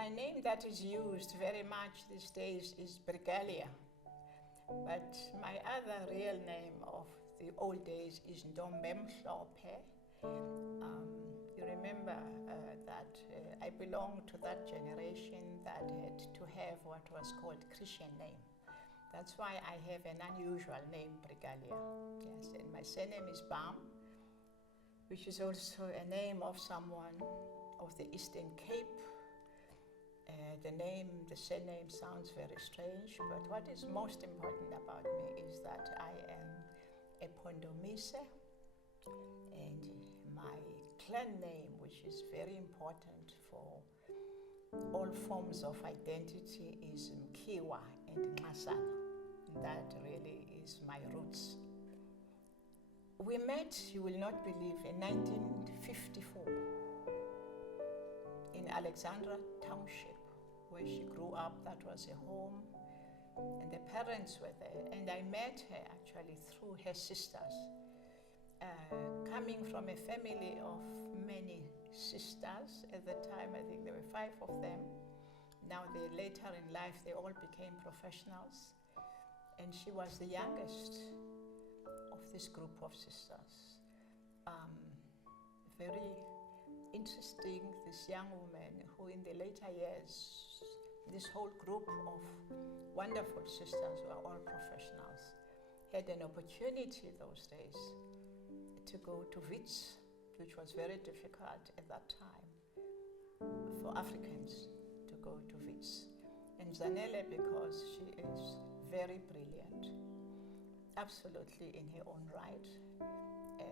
My name that is used very much these days is Brigalia, but my other real name of the old days is Ndombe Mhlophe. You remember that I belong to that generation that had to have what was called Christian name. That's why I have an unusual name, Brigalia. Yes, and my surname is Bam, which is also a name of someone of the Eastern Cape. The surname sounds very strange, but what is most important about me is that I am a Pondomise, and my clan name, which is very important for all forms of identity, is Mkiwa and Ngasana. That really is my roots. We met, you will not believe, in 1954 in Alexandra Township, where she grew up. That was a home, and the parents were there. And I met her actually through her sisters. Coming from a family of many sisters at the time, I think there were 5 of them. Now, later in life, they all became professionals. And she was the youngest of this group of sisters. Very interesting, this young woman who in the later years, this whole group of wonderful sisters who are all professionals, had an opportunity those days to go to Wits, which was very difficult at that time for Africans to go to Wits. And Zanele, because she is very brilliant, absolutely in her own right,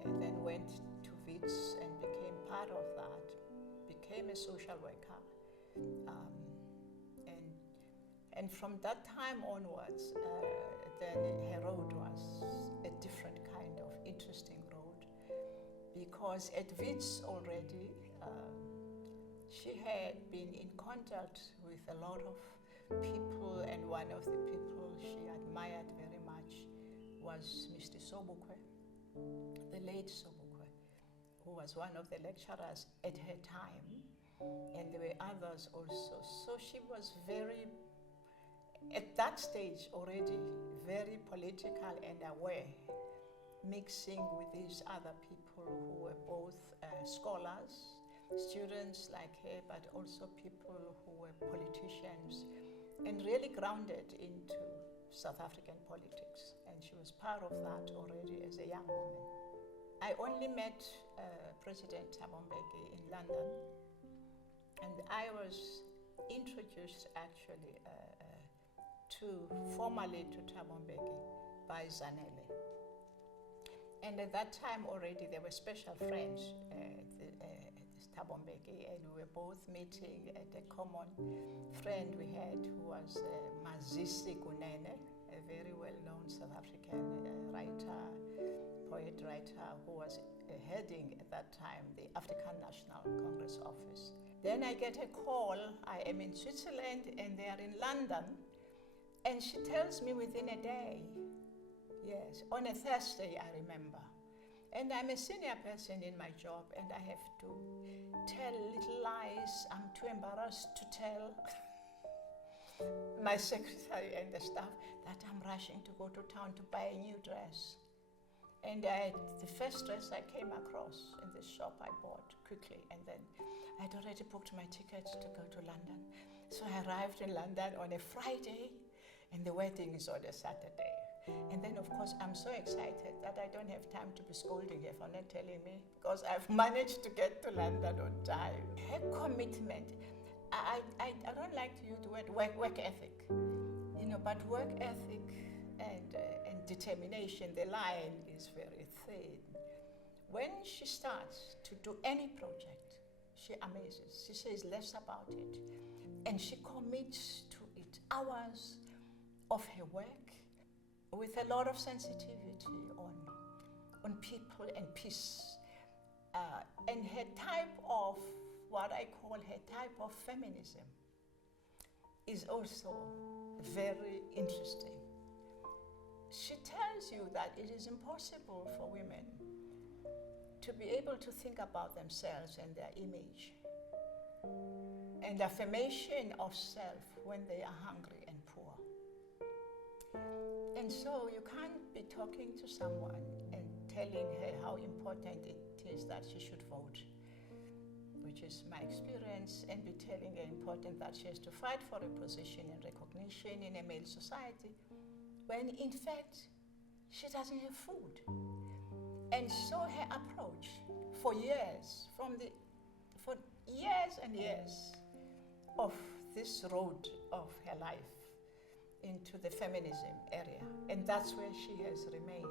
and then went to Wits and became part of that, became a social worker. And from that time onwards, then her road was a different kind of interesting road, because at Wits already, she had been in contact with a lot of people, and one of the people she admired very much was Mr. Sobukwe, the late Sobukwe, who was one of the lecturers at her time, and there were others also. So she was very, at that stage already, very political and aware, mixing with these other people who were both scholars, students like her, but also people who were politicians, and really grounded into South African politics. And she was part of that already as a young woman. I only met President Thabo Mbeki in London, and I was introduced actually formally to Thabo Mbeki by Zanele. And at that time already there were special friends, Thabo Mbeki, and we were both meeting at a common friend we had who was Mazisi Kunene, a very well-known South African poet-writer who was heading at that time the African National Congress office. Then I get a call, I am in Switzerland and they are in London, and she tells me within a day, yes, on a Thursday I remember, and I'm a senior person in my job and I have to tell little lies I'm too embarrassed to tell my secretary and the staff that I'm rushing to go to town to buy a new dress. And the first dress I came across in this shop I bought quickly, and then I'd already booked my ticket to go to London. So I arrived in London on a Friday and the wedding is on a Saturday. And then, of course, I'm so excited that I don't have time to be scolding her for not telling me, because I've managed to get to London on time. Her commitment, I don't like to use the word work ethic, but work ethic and determination, the line is very thin. When she starts to do any project, she amazes. She says less about it, and she commits to it. Hours of her work, with a lot of sensitivity on people and peace. And her type of, what I call her type of feminism, is also very interesting. She tells you that it is impossible for women to be able to think about themselves and their image and affirmation of self when they are hungry and poor. And so you can't be talking to someone and telling her how important it is that she should vote, which is my experience, and be telling her important that she has to fight for a position and recognition in a male society, when in fact she doesn't have food. And so her approach for years, for years and years of this road of her life into the feminism area, and that's where she has remained,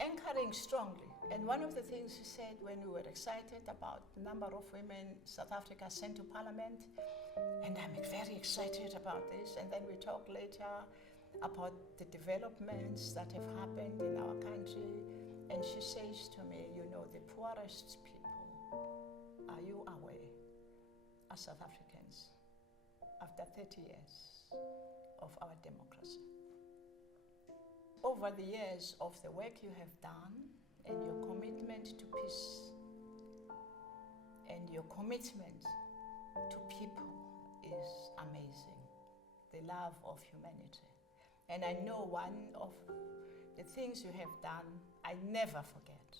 anchoring strongly. And one of the things she said when we were excited about the number of women South Africa sent to parliament, and I'm very excited about this, and then we talk later about the developments that have happened in our country, and she says to me, you know, the poorest people, are you aware, as South Africans, after 30 years of our democracy, over the years of the work you have done and your commitment to peace and your commitment to people is amazing, the love of humanity. And I know one of the things you have done, I never forget,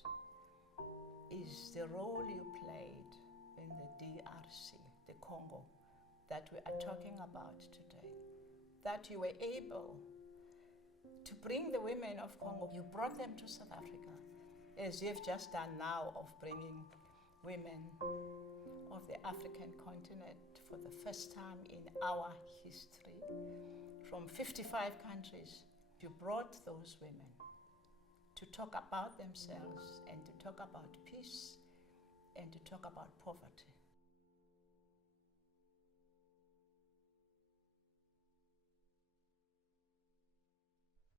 is the role you played in the DRC, the Congo, that we are talking about today. That you were able to bring the women of Congo, you brought them to South Africa, as you've just done now of bringing women of the African continent for the first time in our history. From 55 countries, you brought those women to talk about themselves and to talk about peace and to talk about poverty.